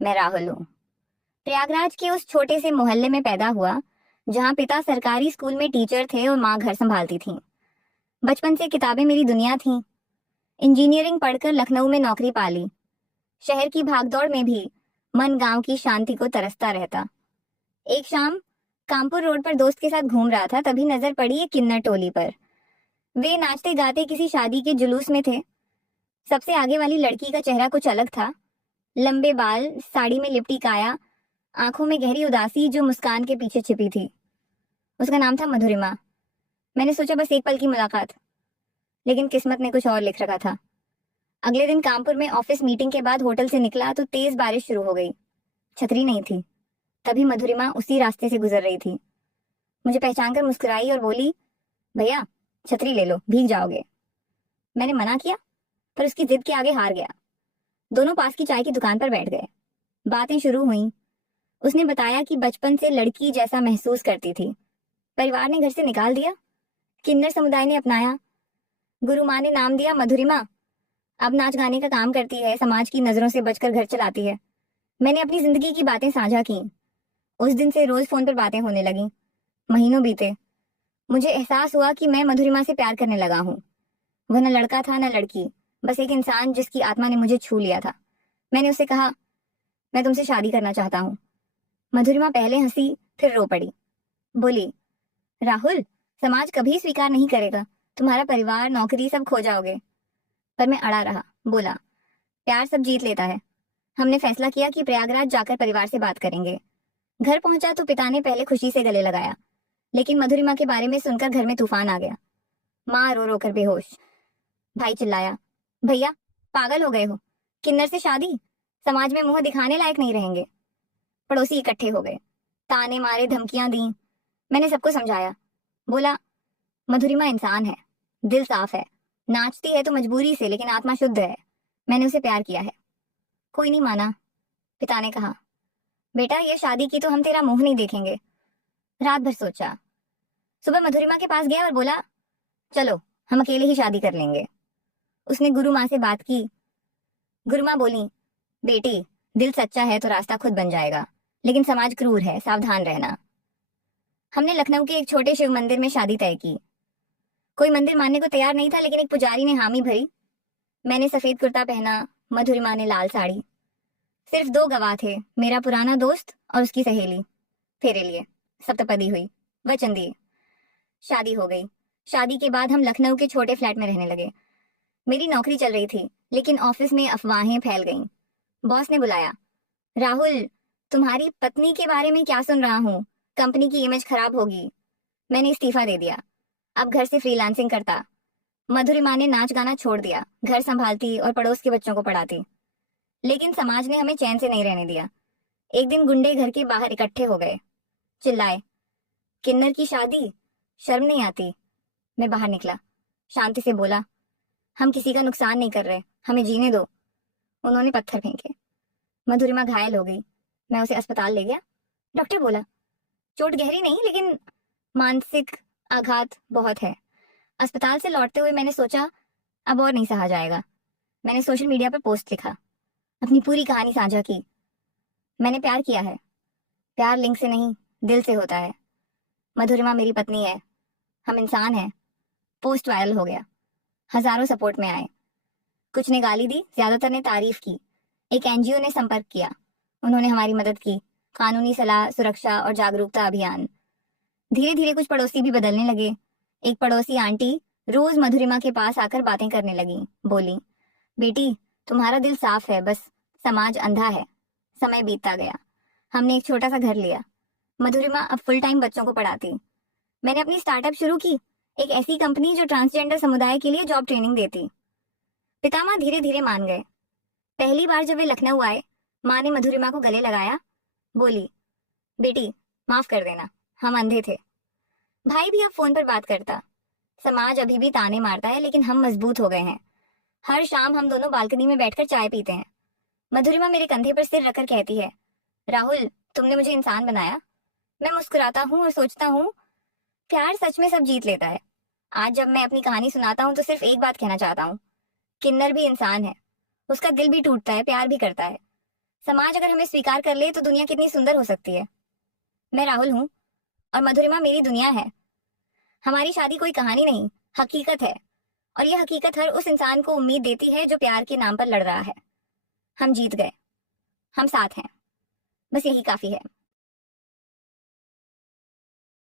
मैं राहुल हूँ। प्रयागराज के उस छोटे से मोहल्ले में पैदा हुआ जहाँ पिता सरकारी स्कूल में टीचर थे और माँ घर संभालती थी। बचपन से किताबें मेरी दुनिया थी। इंजीनियरिंग पढ़कर लखनऊ में नौकरी पाली। शहर की भागदौड़ में भी मन गांव की शांति को तरसता रहता। एक शाम कानपुर रोड पर दोस्त के साथ घूम रहा था, तभी नजर पड़ी एक किन्नर टोली पर। वे नाचते गाते किसी शादी के जुलूस में थे। सबसे आगे वाली लड़की का चेहरा कुछ अलग था। लंबे बाल, साड़ी में लिपटी काया, आंखों में गहरी उदासी जो मुस्कान के पीछे छिपी थी। उसका नाम था मधुरिमा। मैंने सोचा बस एक पल की मुलाकात, लेकिन किस्मत ने कुछ और लिख रखा था। अगले दिन कानपुर में ऑफिस मीटिंग के बाद होटल से निकला तो तेज बारिश शुरू हो गई। छतरी नहीं थी। तभी मधुरिमा उसी रास्ते से गुजर रही थी। मुझे पहचान कर मुस्कुराई और बोली, भैया छतरी ले लो, भीग जाओगे। मैंने मना किया, पर उसकी जिद के आगे हार गया। दोनों पास की चाय की दुकान पर बैठ गए। बातें शुरू हुई। उसने बताया कि बचपन से लड़की जैसा महसूस करती थी। परिवार ने घर से निकाल दिया, किन्नर समुदाय ने अपनाया, गुरु माँ ने नाम दिया मधुरिमा। अब नाच गाने का काम करती है, समाज की नजरों से बचकर घर चलाती है। मैंने अपनी जिंदगी की बातें साझा की। उस दिन से रोज फोन पर बातें होने लगी। महीनों बीते। मुझे एहसास हुआ कि मैं मधुरिमा से प्यार करने लगा हूँ। वह न लड़का था न लड़की, बस एक इंसान जिसकी आत्मा ने मुझे छू लिया था। मैंने उससे कहा, मैं तुमसे शादी करना चाहता हूँ। मधुरिमा पहले हंसी, फिर रो पड़ी। बोली, राहुल, समाज कभी स्वीकार नहीं करेगा। तुम्हारा परिवार, नौकरी सब खो जाओगे। पर मैं अड़ा रहा। बोला, प्यार सब जीत लेता है। हमने फैसला किया कि प्रयागराज जाकर परिवार से बात करेंगे। घर पहुंचा तो पिता ने पहले खुशी से गले लगाया, लेकिन मधुरिमा के बारे में सुनकर घर में तूफान आ गया। माँ रो रो कर बेहोश। भाई चिल्लाया, भैया पागल हो गए हो, किन्नर से शादी, समाज में मुंह दिखाने लायक नहीं रहेंगे। पड़ोसी इकट्ठे हो गए, ताने मारे, धमकियां दी। मैंने सबको समझाया। बोला, मधुरिमा इंसान है, दिल साफ है, नाचती है तो मजबूरी से, लेकिन आत्मा शुद्ध है। मैंने उसे प्यार किया है। कोई नहीं माना। पिता ने कहा, बेटा ये शादी की तो हम तेरा मुंह नहीं देखेंगे। रात भर सोचा। सुबह मधुरिमा के पास गया और बोला, चलो हम अकेले ही शादी कर लेंगे। उसने गुरु माँ से बात की। गुरु माँ बोली, बेटी दिल सच्चा है तो रास्ता खुद बन जाएगा, लेकिन समाज क्रूर है, सावधान रहना। हमने लखनऊ के एक छोटे शिव मंदिर में शादी तय की। कोई मंदिर मानने को तैयार नहीं था, लेकिन एक पुजारी ने हामी भरी। मैंने सफेद कुर्ता पहना, मधुरिमा ने लाल साड़ी। सिर्फ दो गवाह थे, मेरा पुराना दोस्त और उसकी सहेली। फेरे लिए, सप्तपदी हुई, वचन दिए। शादी हो गई। शादी के बाद हम लखनऊ के छोटे फ्लैट में रहने लगे। मेरी नौकरी चल रही थी, लेकिन ऑफिस में अफवाहें फैल गईं। बॉस ने बुलाया, राहुल तुम्हारी पत्नी के बारे में क्या सुन रहा हूँ, कंपनी की इमेज खराब होगी। मैंने इस्तीफा दे दिया। अब घर से फ्रीलांसिंग करता। मधुरिमा ने नाच गाना छोड़ दिया, घर संभालती और पड़ोस के बच्चों को पढ़ाती। लेकिन समाज ने हमें चैन से नहीं रहने दिया। एक दिन गुंडे घर के बाहर इकट्ठे हो गए। चिल्लाए, किन्नर की शादी, शर्म नहीं आती। मैं बाहर निकला, शांति से बोला, हम किसी का नुकसान नहीं कर रहे, हमें जीने दो। उन्होंने पत्थर फेंके। मधुरिमा घायल हो गई। मैं उसे अस्पताल ले गया। डॉक्टर बोला, चोट गहरी नहीं, लेकिन मानसिक आघात बहुत है। अस्पताल से लौटते हुए मैंने सोचा, अब और नहीं सहा जाएगा। मैंने सोशल मीडिया पर पोस्ट लिखा, अपनी पूरी कहानी साझा की। मैंने प्यार किया है। प्यार लिंक से नहीं, दिल से होता है। मधुरिमा मेरी पत्नी है, हम इंसान हैं। पोस्ट वायरल हो गया। हजारों सपोर्ट में आए। कुछ ने गाली दी, ज्यादातर ने तारीफ की। एक एनजीओ ने संपर्क किया, उन्होंने हमारी मदद की। कानूनी सलाह, सुरक्षा और जागरूकता अभियान। धीरे धीरे कुछ पड़ोसी भी बदलने लगे। एक पड़ोसी आंटी रोज मधुरिमा के पास आकर बातें करने लगी। बोली, बेटी तुम्हारा दिल साफ है, बस समाज अंधा है। समय बीतता गया। हमने एक छोटा सा घर लिया। मधुरिमा अब फुल टाइम बच्चों को पढ़ाती। मैंने अपनी स्टार्टअप शुरू की, एक ऐसी कंपनी जो ट्रांसजेंडर समुदाय के लिए जॉब ट्रेनिंग देती। पिता माँ धीरे धीरे मान गए। पहली बार जब वे लखनऊ आए, माँ ने मधुरिमा को गले लगाया। बोली, बेटी माफ कर देना, हम अंधे थे। भाई भी अब फोन पर बात करता। समाज अभी भी ताने मारता है, लेकिन हम मजबूत हो गए हैं। हर शाम हम दोनों बालकनी में बैठकर चाय पीते हैं। मधुरिमा मेरे कंधे पर सिर रखकर कहती है, राहुल तुमने मुझे इंसान बनाया। मैं मुस्कुराता हूँ और सोचता हूँ, प्यार सच में सब जीत लेता है। आज जब मैं अपनी कहानी सुनाता हूँ तो सिर्फ एक बात कहना चाहता हूँ, किन्नर भी इंसान है। उसका दिल भी टूटता है, प्यार भी करता है। समाज अगर हमें स्वीकार कर ले तो दुनिया कितनी सुंदर हो सकती है। मैं राहुल हूँ और मधुरिमा मेरी दुनिया है। हमारी शादी कोई कहानी नहीं, हकीकत है। और यह हकीकत हर उस इंसान को उम्मीद देती है जो प्यार के नाम पर लड़ रहा है। हम जीत गए, हम साथ हैं, बस यही काफी है।